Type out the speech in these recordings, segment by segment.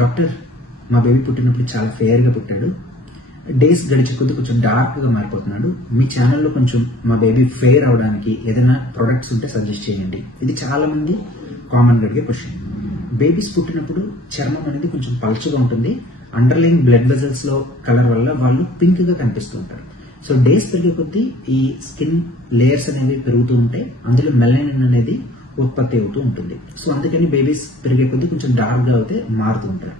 Doctor మా baby పుట్టినప్పుడు చాలా ఫెయిర్గా పుట్టాడు, డేస్ గడిచే కొద్ది కొంచెం డార్క్గా మారిపోతున్నాడు, మీ ఛానల్లో కొంచెం మా బేబీ ఫెయిర్ అవడానికి ఏదైనా ప్రొడక్ట్స్ ఉంటే సజెస్ట్ చేయండి. ఇది చాలా మంది కామన్గా అడిగే క్వశ్చన్. బేబీస్ పుట్టినప్పుడు చర్మం అనేది కొంచెం పల్చగా ఉంటుంది, అండర్లైన్ బ్లడ్ వెజల్స్ లో కలర్ వల్ల వాళ్ళు పింక్ గా కనిపిస్తూ ఉంటారు. సో డేస్ పెరిగే కొద్దీ ఈ స్కిన్ లేయర్స్ అనేవి పెరుగుతూ ఉంటాయి, అందులో మెలనిన్ అనేది ఉత్పత్తి అవుతూ ఉంటుంది. సో అందుకని బేబీస్ పెరిగే కొద్దీ కొంచెం డార్క్ గా అయితే మారుతూ ఉంటారు.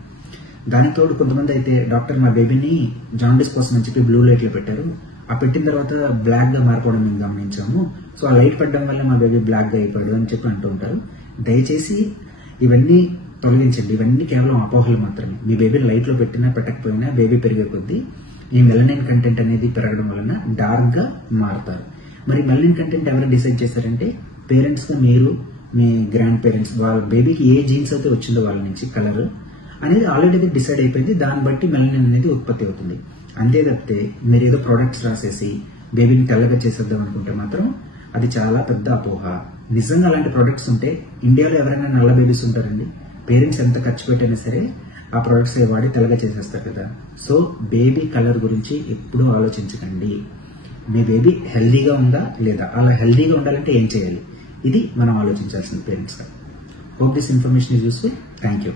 దానికి తోడు కొంతమంది అయితే డాక్టర్ మా బేబీని జాండీస్ కోసం అని చెప్పి బ్లూ లైట్ లో పెట్టారు, ఆ పెట్టిన తర్వాత బ్లాక్ గా మారిపోవడం మేము గమనించాము, సో ఆ లైట్ పడడం వల్ల మా బేబీ బ్లాక్ గా అయిపోయాడు అని చెప్పి అంటూ ఉంటారు. దయచేసి ఇవన్నీ తొలగించండి, ఇవన్నీ కేవలం అపోహలు మాత్రమే. మీ బేబీని లైట్ లో పెట్టినా పెట్టకపోయినా బేబీ పెరిగే కొద్దీ ఈ మెలనిన్ కంటెంట్ అనేది పెరగడం వలన డార్క్ గా మారుతారు. మరి మెలనిన్ కంటెంట్ ఎవరు డిసైడ్ చేశారంటే పేరెంట్స్ గా మీరు, మీ గ్రాండ్ పేరెంట్స్, వాళ్ళ బేబీకి ఏ జీన్స్ అయితే వచ్చిందో వాళ్ళ నుంచి కలర్ అనేది ఆల్రెడీ డిసైడ్ అయిపోయింది, దాన్ని బట్టి మెలనిన్ అనేది ఉత్పత్తి అవుతుంది. అంతే తప్పితే మీరు ఏదో ప్రొడక్ట్స్ రాసేసి బేబీని తెల్లగా చేసేద్దాం అనుకుంటే మాత్రం అది చాలా పెద్ద అపోహ. నిజంగా అలాంటి ప్రొడక్ట్స్ ఉంటే ఇండియాలో ఎవరైనా నల్ల బేబీస్ ఉంటారండి? పేరెంట్స్ ఎంత ఖర్చు పెట్టినా సరే ఆ ప్రొడక్ట్స్ వాడి తెల్లగా చేసేస్తారు కదా. సో బేబీ కలర్ గురించి ఎప్పుడూ ఆలోచించకండి. మీ బేబీ హెల్దీగా ఉందా లేదా, అలా హెల్దీగా ఉండాలంటే ఏం చేయాలి, ఇది మనం ఆలోచించాల్సింది పేరెంట్స్ గా. Hope this information is useful. Thank you.